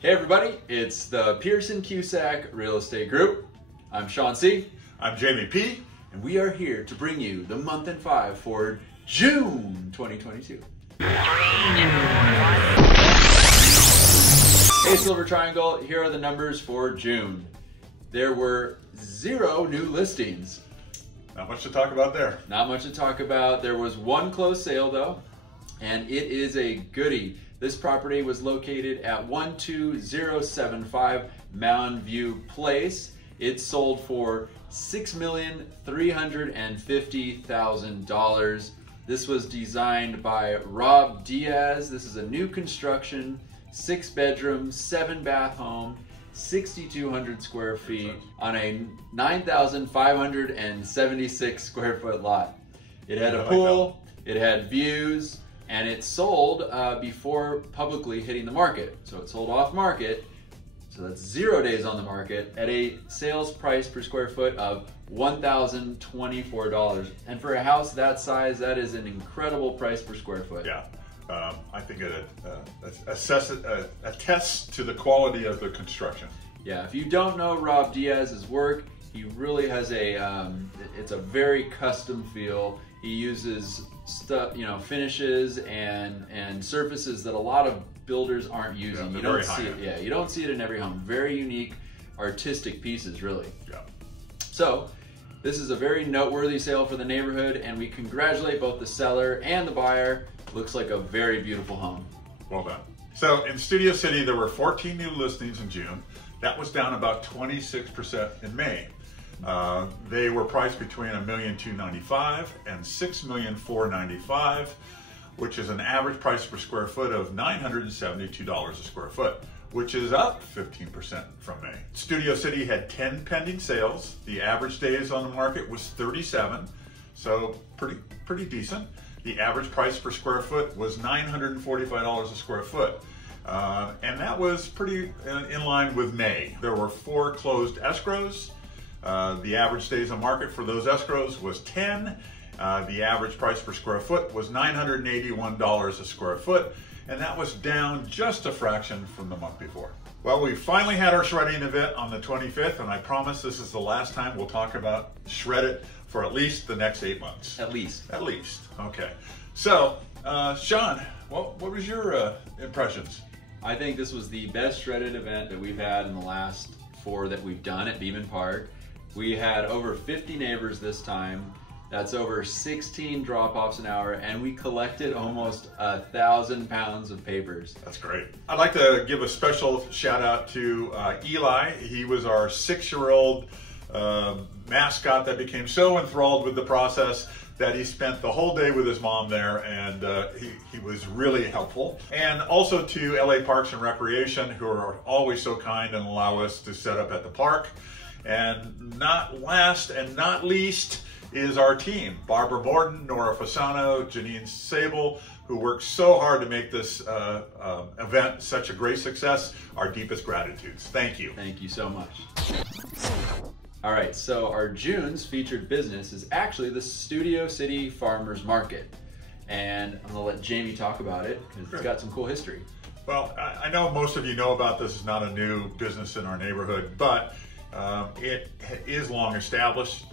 Hey everybody, it's the Pearson Cusack Real Estate Group. I'm Sean C. I'm Jamie P. And we are here to bring you the month in 5 for June 2022. Hey Silver Triangle, here are the numbers for June. There were 0 new listings. Not much to talk about there. Not much to talk about. There was 1 closed sale though, and it is a goodie. This property was located at 12075 Mountain View Place. It sold for $6,350,000. This was designed by Rob Diaz. This is a new construction, 6-bedroom, 7-bath home, 6,200 square feet on a 9,576 square foot lot. It had a pool, it had views, and it sold before publicly hitting the market. So it sold off market, so that's 0 days on the market, at a sales price per square foot of $1,024. And for a house that size, that is an incredible price per square foot. Yeah, I think it attests to the quality of the construction. Yeah, if you don't know Rob Diaz's work, he really has it's a very custom feel. He uses stuff, finishes and surfaces that a lot of builders aren't using. Yeah, you don't see it. Yeah, you don't see it in every home. Very unique, artistic pieces, really. Yeah. So, this is a very noteworthy sale for the neighborhood, and we congratulate both the seller and the buyer. Looks like a very beautiful home. Well done. So in Studio City, there were 14 new listings in June. That was down about 26% in May. They were priced between $1,295,000 and $6,495,000, which is an average price per square foot of $972 a square foot, which is up 15% from May. Studio City had 10 pending sales. The average days on the market was 37, so pretty decent. The average price per square foot was $945 a square foot. And that was pretty in line with May. There were 4 closed escrows. The average days on market for those escrows was 10. The average price per square foot was $981 a square foot, and that was down just a fraction from the month before. Well, we finally had our shredding event on the 25th, and I promise this is the last time we'll talk about shred it for at least the next 8 months. At least. At least, okay. So, Sean, what was your impressions? I think this was the best shredded event that we've had in the last 4 that we've done at Beeman Park. We had over 50 neighbors this time. That's over 16 drop-offs an hour, and we collected almost 1,000 pounds of papers. That's great. I'd like to give a special shout out to Eli. He was our 6-year-old mascot that became so enthralled with the process that he spent the whole day with his mom there, and he was really helpful. And also to LA Parks and Recreation, who are always so kind and allow us to set up at the park. And not last and not least is our team, Barbara Morden, Nora Fasano, Janine Sable, who worked so hard to make this event such a great success. Our deepest gratitudes. Thank you. Thank you so much. All right, so our June's featured business is actually the Studio City Farmers Market. And I'm gonna let Jamie talk about it because it's got some cool history. Well, I know most of you know about this. It's not a new business in our neighborhood, but it is long established.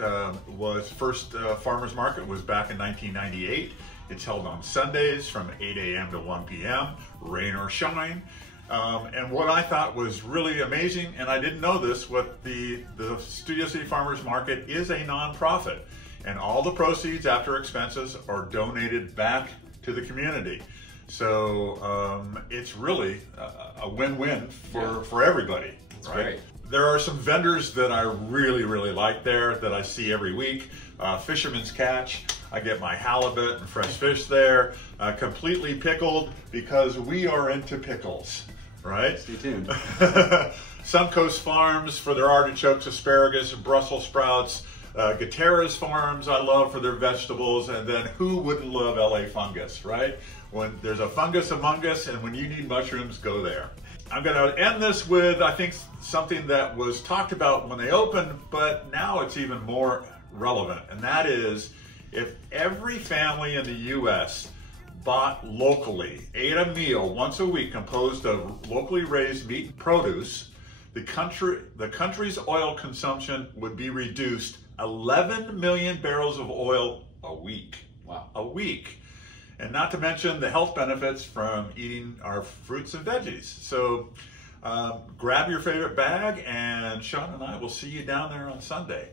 Was first farmers market was back in 1998. It's held on Sundays from 8 a.m. to 1 p.m., rain or shine. And what I thought was really amazing, and I didn't know this, what the Studio City Farmers Market is a nonprofit, and all the proceeds after expenses are donated back to the community. So it's really a win-win for everybody. That's great. There are some vendors that I really like there that I see every week. Fisherman's Catch, I get my halibut and fresh fish there. Completely Pickled, because we are into pickles, right? Stay tuned. Suncoast Farms for their artichokes, asparagus, Brussels sprouts. Gutierrez Farms I love for their vegetables, and then who wouldn't love LA Fungus, right? When there's a fungus among us, and when you need mushrooms, go there. I'm going to end this with, I think, something that was talked about when they opened, but now it's even more relevant, and that is, if every family in the U.S. bought locally, ate a meal once a week composed of locally raised meat and produce, the country's oil consumption would be reduced 11 million barrels of oil a week. Wow. A week. And not to mention the health benefits from eating our fruits and veggies. So grab your favorite bag, and Sean and I will see you down there on Sunday.